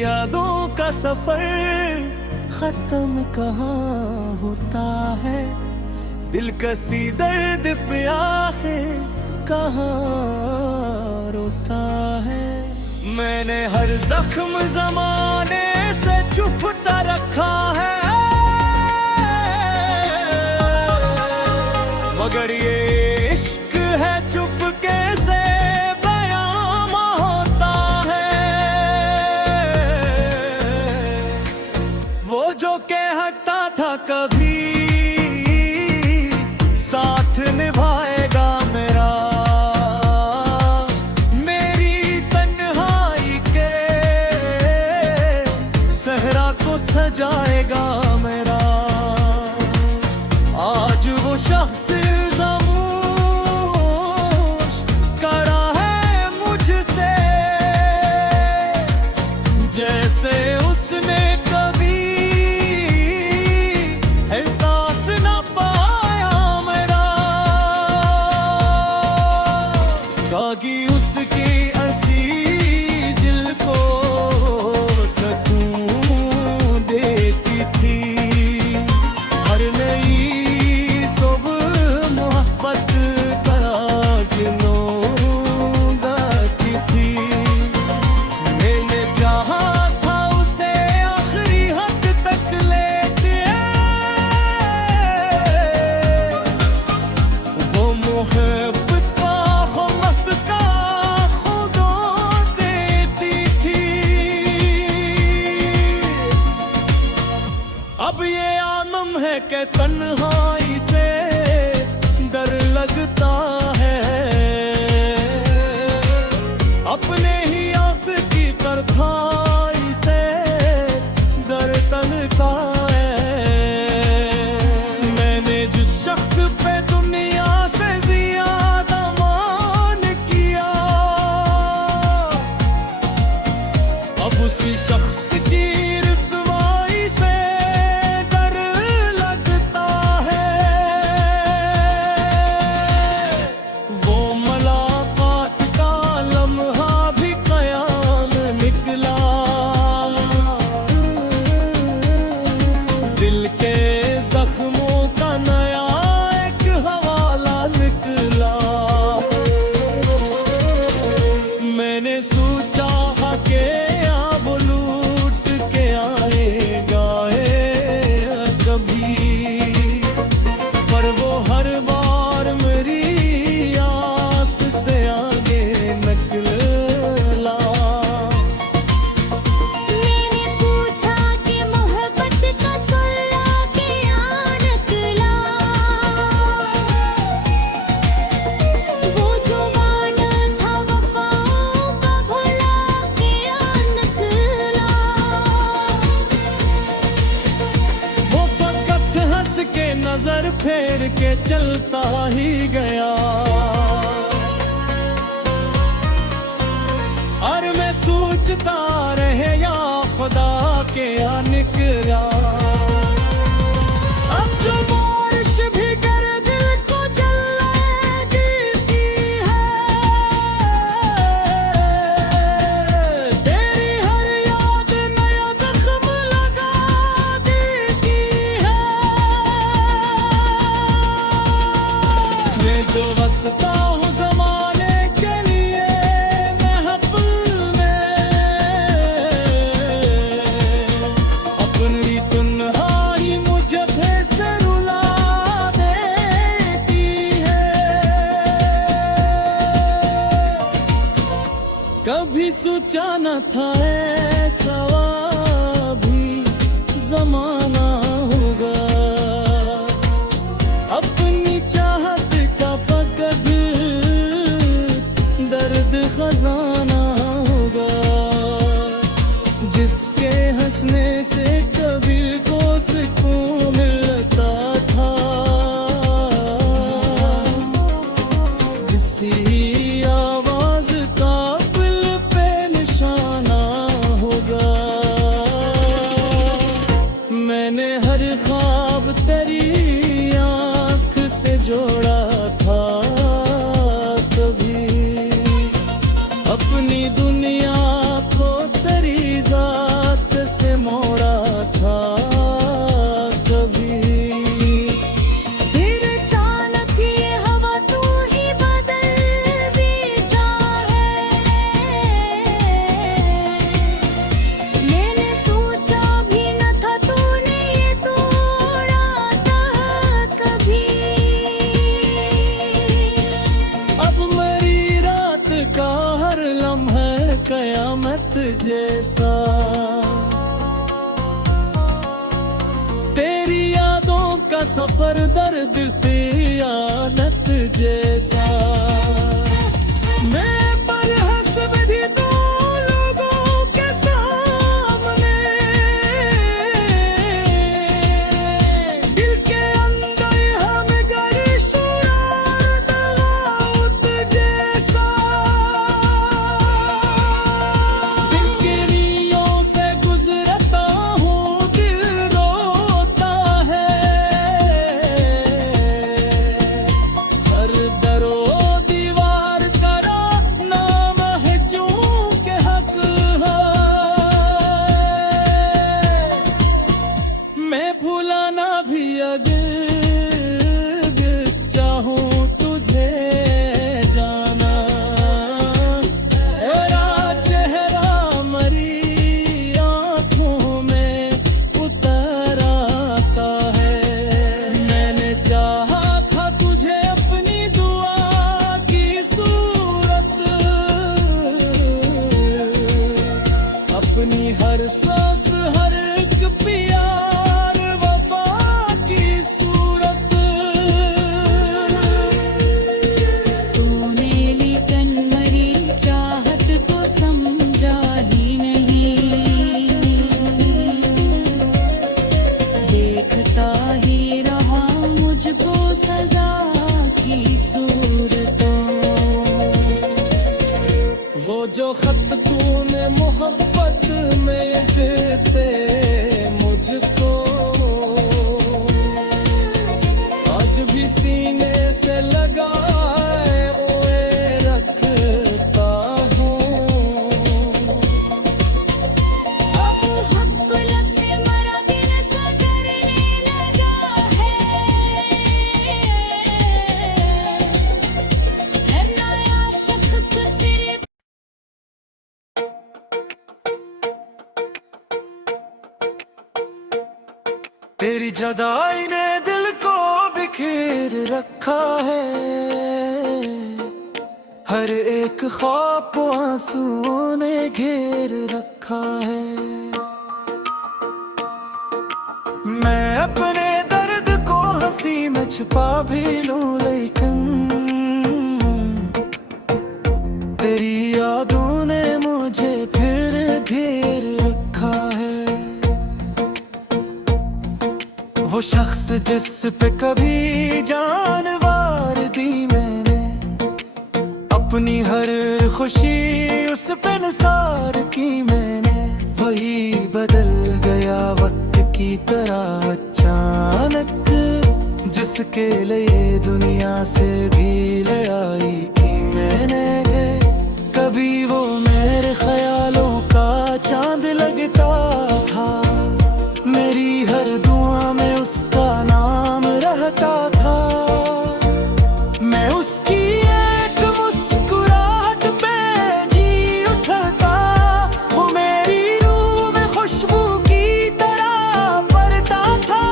यादों का सफर खत्म कहाँ होता है, दिलकसी दर्द पे आखिर कहाँ रोता है। मैंने हर जख्म जमाने से छुपता रखा है, मगर ये इश्क है चुपके से बयां होता है। वो जो कहता था कभी साथ निभाएगा मेरा, मेरी तन्हाई के सहरा को सजाएगा मेरा। आज वो शख्स जैसे उसने कभी एहसास न पाया मेरा। कागी उसकी हंसी दिल को सुकून देती थी, हर नई सुबह मोहब्बत का गिनों गाती थी। मैंने चाहा अब ये आलम है कि तन्हाई से डर लगता है, अपने ही आस की तरखाई से डर तलता है। मैंने जिस शख्स पे दुनिया से ज्यादा मान किया, अब उसी शख्स की दिल के जख्मों का नया एक हवाला निकला। मैंने सोचा कि अब लूट के आएगा कभी, पर वो हर बार मेरी आस से आगे निकला। नजर फेर के चलता ही गया, और मैं सोचता रहे या खुदा के यहाँ निकला। अब जो बारिश भी कर दिल को जलाती है, तेरी हर याद नया जख्म लगा देती है। मैं जो बसता हूँ ज़माने के लिए महफ़िल में, अपनी तन्हाई मुझे फिर से रुला देती है। कभी सोचा न था ऐसा भी ज़माना होगा, अपनी चाहत दर्द खजाना होगा, जिसके हंसने से कभी को सुकून मिलता था, जिसकी आवाज का दिल पे निशाना होगा। मैंने हर ख्वाब तेरी आँख से जोड़ा था, अपनी दुनिया को तेरी हर लम्हा कयामत जैसा। तेरी यादों का सफर दर्द क़ियामत जैसा। मैं पर हंस बैठी तो लोगों के सामने, दिल के अंदर हम गर शरारत गौत जैसा। दिल की रीयों से गुजरता हूँ दिल रोता है। हर दरो दीवार करा नाम है चूंकि हक है। मैं भुलाना भी अगर चाहूँ तुझे जाना। तेरा चेहरा मरी आँखों में उतर आता है। मैंने चाहा था तुझे अपनी दुआ की सूरत, अपनी हर सांस हर एक प्यार वफा की सूरत। तूने लेकिन मरी चाहत को समझा ही नहीं। देखता ही रहा मुझको सजा की सूरतों। वो जो खत तूने मोहब्बत में लिखते मुझको, आज भी सीने से लगाए हुए रखता हूँ। अब हक से मरा दिन सगरने लगा है। हर नया शख्स फिर तेरी जुदाई ने दिल को बिखेर रखा है। हर एक ख्वाब आंसुओं ने घेर रखा है। मैं अपने दर्द को हंसी में छुपा भी लूं, लेकिन तेरी यादों ने मुझे फिर घेर रखा है। वो शख्स जिस पे कभी जान वार दी मैंने, अपनी हर खुशी उस पे निसार की मैंने। वही बदल गया वक्त की तरह अचानक, जिसके लिए दुनिया से भी लड़ाई की मैंने। कभी वो मेरे ख्यालों का चांद लगता था, मेरी हर दुआ में उसका नाम रहता था। मैं उसकी एक मुस्कुराहट पे जी उठता, वो मेरी रूह में खुशबू की तरह बढ़ता था।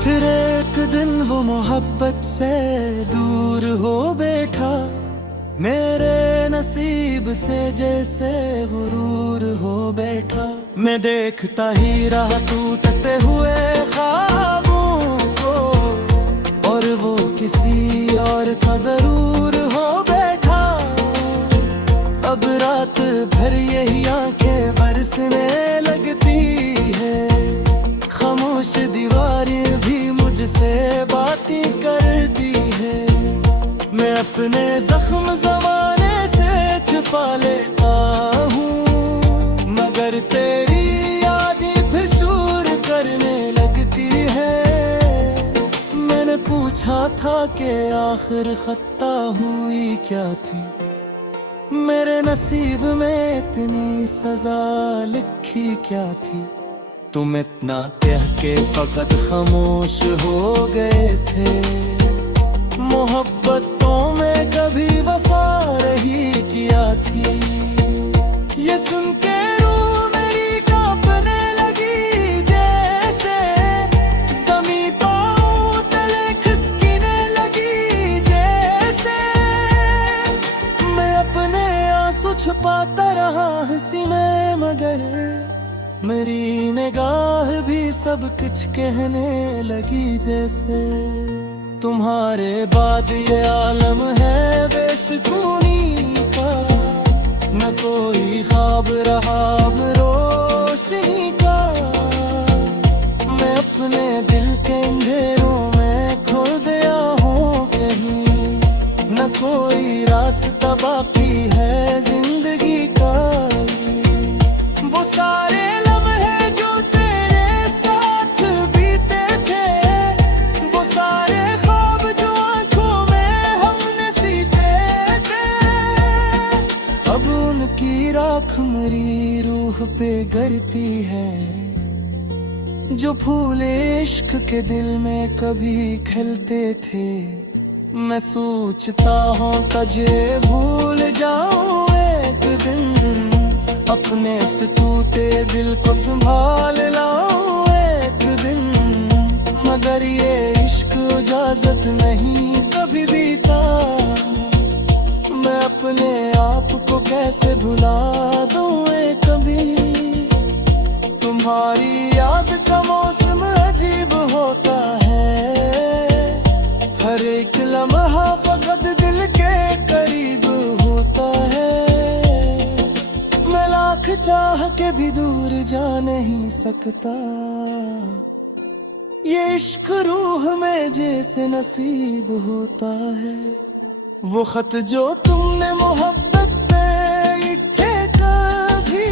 फिर एक दिन वो मोहब्बत से दूर हो बैठा, मेरे नसीब से जैसे गुरूर हो बैठा। मैं देखता ही रहा टूटते हुए ख्वाबों को, और वो किसी और का जरूर हो बैठा। अब रात भर यही आंखें बरसने लगती है, खामोश दीवारें भी मुझसे बातें करती है। मैं अपने जख्म ज़माने से छुपा लेता हूँ, मगर तेरी यादें फिर शोर करने लगती है। मैंने पूछा था कि आखिर खता हुई क्या थी, मेरे नसीब में इतनी सजा लिखी क्या थी। तुम इतना कह के फकत खामोश हो गए थे, मोहब्बतों में कभी वफा रही किया थी। ये सुन के रूह मेरी कांपने लगी, जैसे ज़मीं पाँव तले खिसकने लगी। जैसे मैं अपने छुपाता रहा हंसी में, मगर मेरी निगाह भी सब कुछ कहने लगी। जैसे तुम्हारे बाद ये आलम है बेसुकूनी का, न कोई ख्वाब रहा अब रोशनी का। मैं अपने दिल के अंधेरों में खो गया हूँ कहीं, न कोई रास्ता बाकी है जिंदगी का। वो सारे लम्हे जो तेरे साथ बीते थे, वो सारे ख्वाब जो आंखों में हमने सीते थे, अब उनकी राख मेरी रूह पे गिरती है। जो फूल इश्क के दिल में कभी खिलते थे, मैं सोचता हूँ तुझे भूल जाऊं एक दिन, अपने से टूटे दिल को संभाल लाऊं एक दिन। मगर ये इश्क इजाजत नहीं कभी बीता, मैं अपने आप को कैसे भुला दूं एक कभी। तुम्हारी याद का मौसम अजीब होता है, हर एक लम्हा फकत दिल के करीब होता है। मैं लाख चाह के भी दूर जा नहीं सकता, ये इश्क रूह में जैसे नसीब होता है। वो खत जो तुमने मोहब्बत पे लिखे कभी,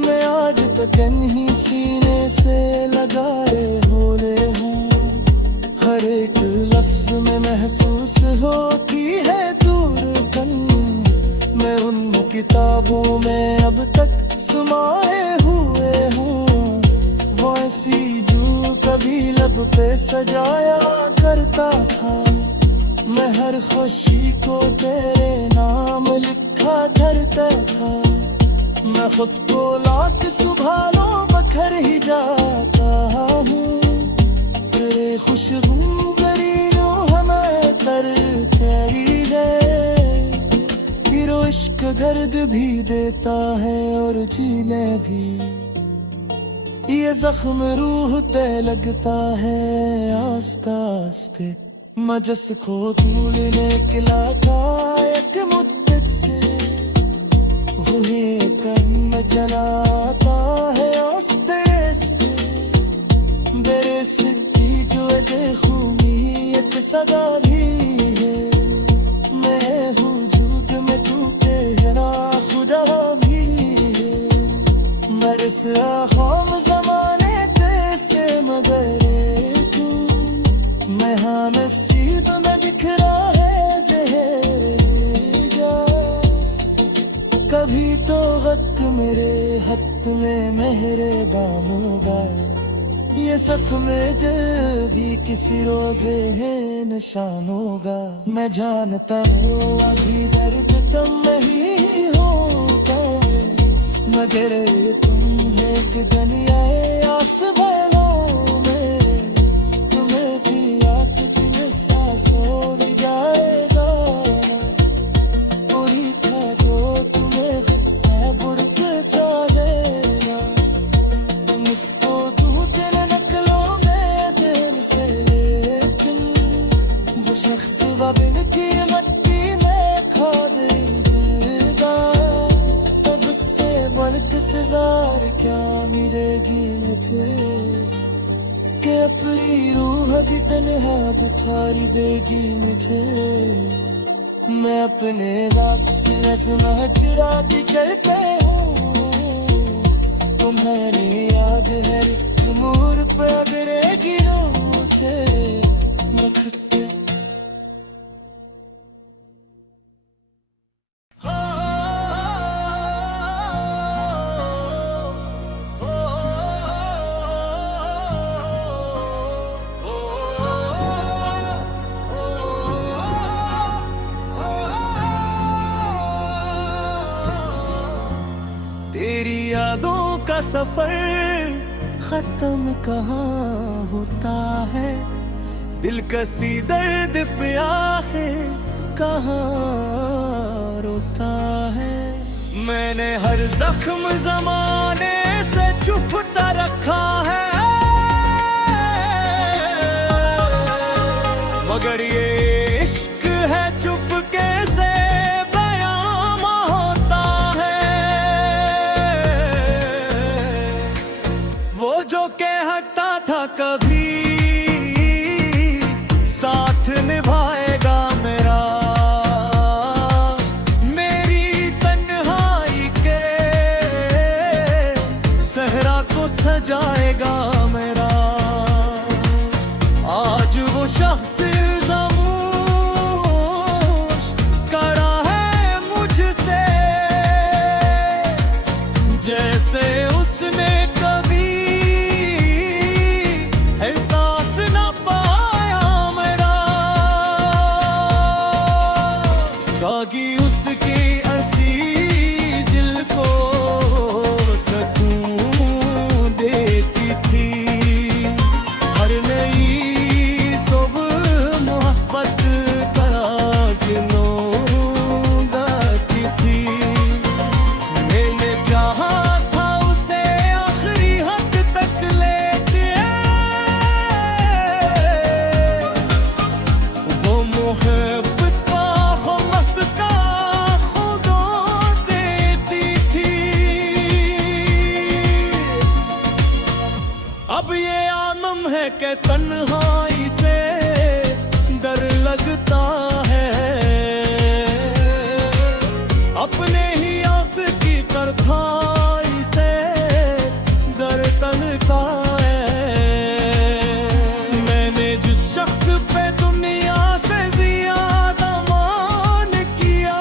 मैं आज तक नहीं सीने से लगाए होले हूँ। हर एक लफ्ज में महसूस होती है दूरपन, मैं उन किताबों में अब तक समाए हुए हूँ। वो ऐसी जो कभी लब पे सजाया करता था, मैं हर खुशी को तेरे नाम लिखा करता था। मैं खुद को लाख सुभानों बखर ही जाता हूँ, तेरे खुशबू गरी रूह में तर तेरी है। फिर इश्क दर्द भी देता है और जीने भी, ये जख्म रूह पे लगता है आस्ते आस्ते। मजस को भूलने के लाका एक मुद्दत से, वही कम जलाता है आस्ते आस्ते। मेरे सिद्धी जो देखूंगी सदा भी है, मैं वजूद में तू कहना खुदा भी है। मरस आखों जमाने से मगर तू, मैं हाँ नसीब में दिख रहा है जहेजा। कभी तो हक मेरे हक में मेरे बानों का, ये सच में जल्दी किसी रोजे है निशानों का। मैं जानता हूँ अभी दर्द तुम नहीं होगा, मगर तुम एक दुनिया आस भलों में, तुम्हें भी याद दिन सांस हो जाएगा। पूरी था जो तुम्हें खुद से बुर के चाहेगा, मुझको तू तेरे नकलों में दिल से। लेकिन वो शख्स वाबिल की मट्टी में खो देगा, तब उससे बल्कि सजार क्या मिलेगी मुझे, कि अपनी रूह भी तन्हा दुठारी देगी मुझे। मैं अपने रात से नज़्म चुराती चलते हूँ, तुम्हारी याद है मोर पे गिरेगी मुझे। मैं खुद तेरी यादों का सफर खत्म कहाँ होता है, दिल कसी दर्द पे आखिर कहाँ रोता है। मैंने हर जख्म जमाने से छुपता रखा है, मगर ये इश्क है चुपके से बयां होता है। वो जो कहता था कभी साथ निभाएगा मेरा, मेरी तन्हाई के सहरा को सजाएगा मेरा, आज वो शख्स खामोश करा है मुझसे, जैसे उसने कभी एहसास न पाया मेरा। बाकी उसकी हंसी दिल को सुकून देती थी, हर नई सुबह मोहब्बत करा गिनोगाती थी। मैंने चाहा था उसे आखिरी हद तक लेके, वो मोहब्बत का खमत का खुदा देती थी। अब ये आलम है कि तन्हाई से डर लगता है, अपने ही आस की तरखाई से डर तलता है। मैंने जिस शख्स पे दुनिया से ज्यादा मान किया,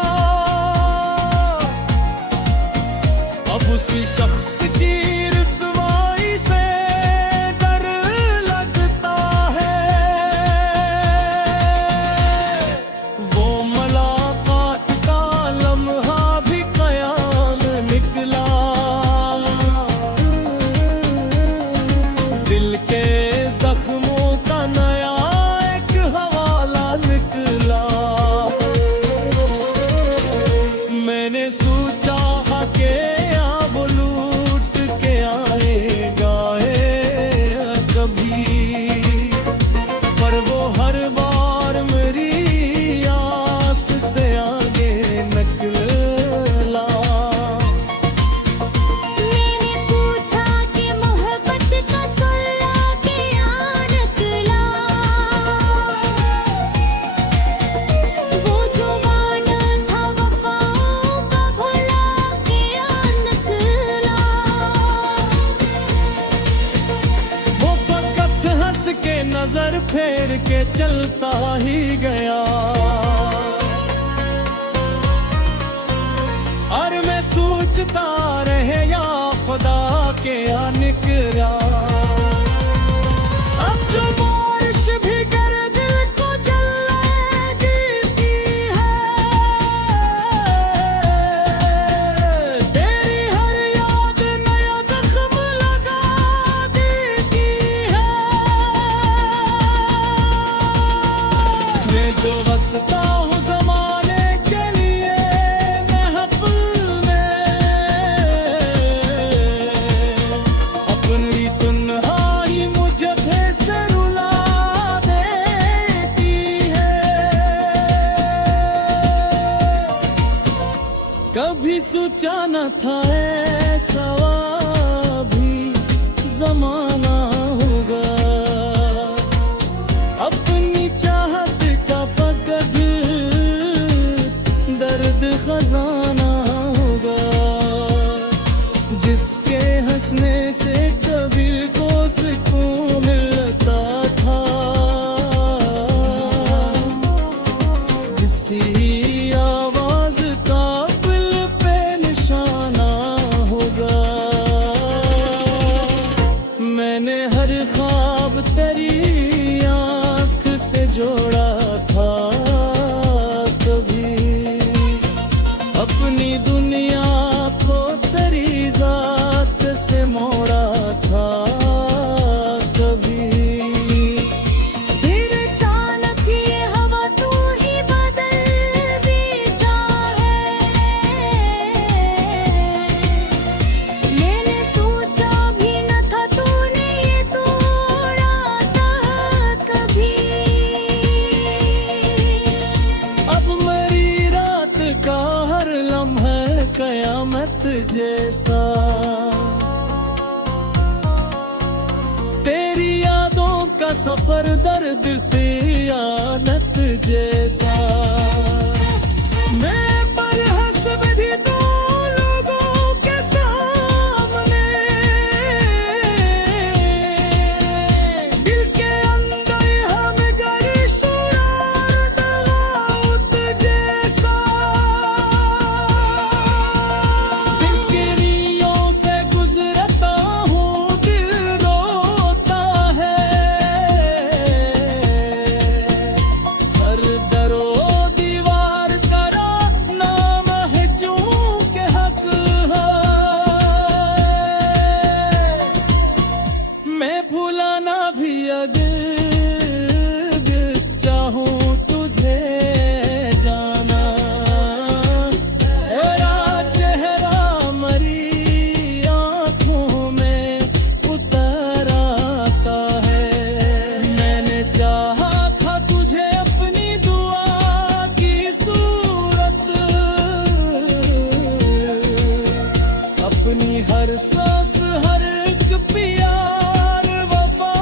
अब उसी शख्स की रुसवाई से डर लगता है। वो मुलाकात का लम्हा भी क़याम निकला, दिल के जख्मों का नया एक हवाला निकला। मैंने सोचा कि अब लूट के आएगा कभी, पर वो हर बार मेरी आस से आगे निकला। मैंने पूछा कि मोहब्बत का सुल्ला क्या निकला, वो जो वादा था वफाओं का भला क्या निकला। वो फकत हंस के नजर फेर के चलता ही गया, और मैं सोचता रहे या खुदा के आ निकला। अब जो बारिश भी कर दिल को जलाती है, तेरी हर याद नया जख्म लगा देती है। मैं जो बसता हूँ ज़माने के लिए महफ़िल में, अपनी तन्हाई मुझे फिर से रुला देती है। कभी सोचा न था ऐसा भी ज़माना होगा, अपनी चाहत का फकत दर्द खजाना होगा, जिसके हंसने से कभी को सुकून मिलता था, जिसी आवाज का दिल पे निशाना होगा। मैंने हर ख्वाब तेरी आँख से जोड़ा था कभी, अपनी दुनिया को तेरी जात से मोड़ा था कभी। फिर अचानक ये हवा तू ही बदल भी जाए, कयामत जैसा। तेरी यादों का सफर दर्द क़ियामत जैसा। मैं पर हंस बधी तो लोगों के सामने, दिल के अंदर हम गरी शरारत गौत जैसा। फिक्रियों से गुजरता हूँ दिल रोता है। हर दरो दीवार करा नाम है जो के हक है। मैं भुलाना भी अगर चाहूँ तुझे जाना। तेरा चेहरा मरी आँखों में उतर आता है। मैंने चाहा था तुझे अपनी दुआ की सूरत, अपनी हर सांस हर एक प्यार वफा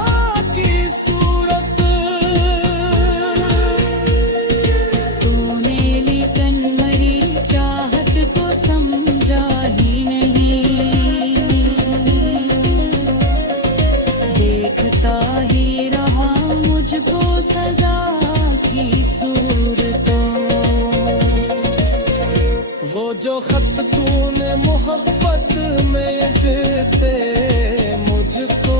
की सूरत। तूने लेकिन मरी चाहत को समझा ही नहीं। देखता ही रहा मुझको सजा की सूरतों। वो जो खत तूने मोहब्बत में लिखते मुझको,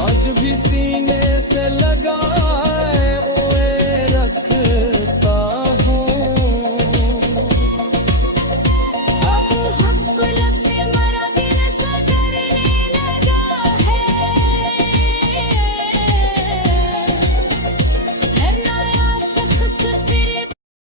आज भी सीने से लगा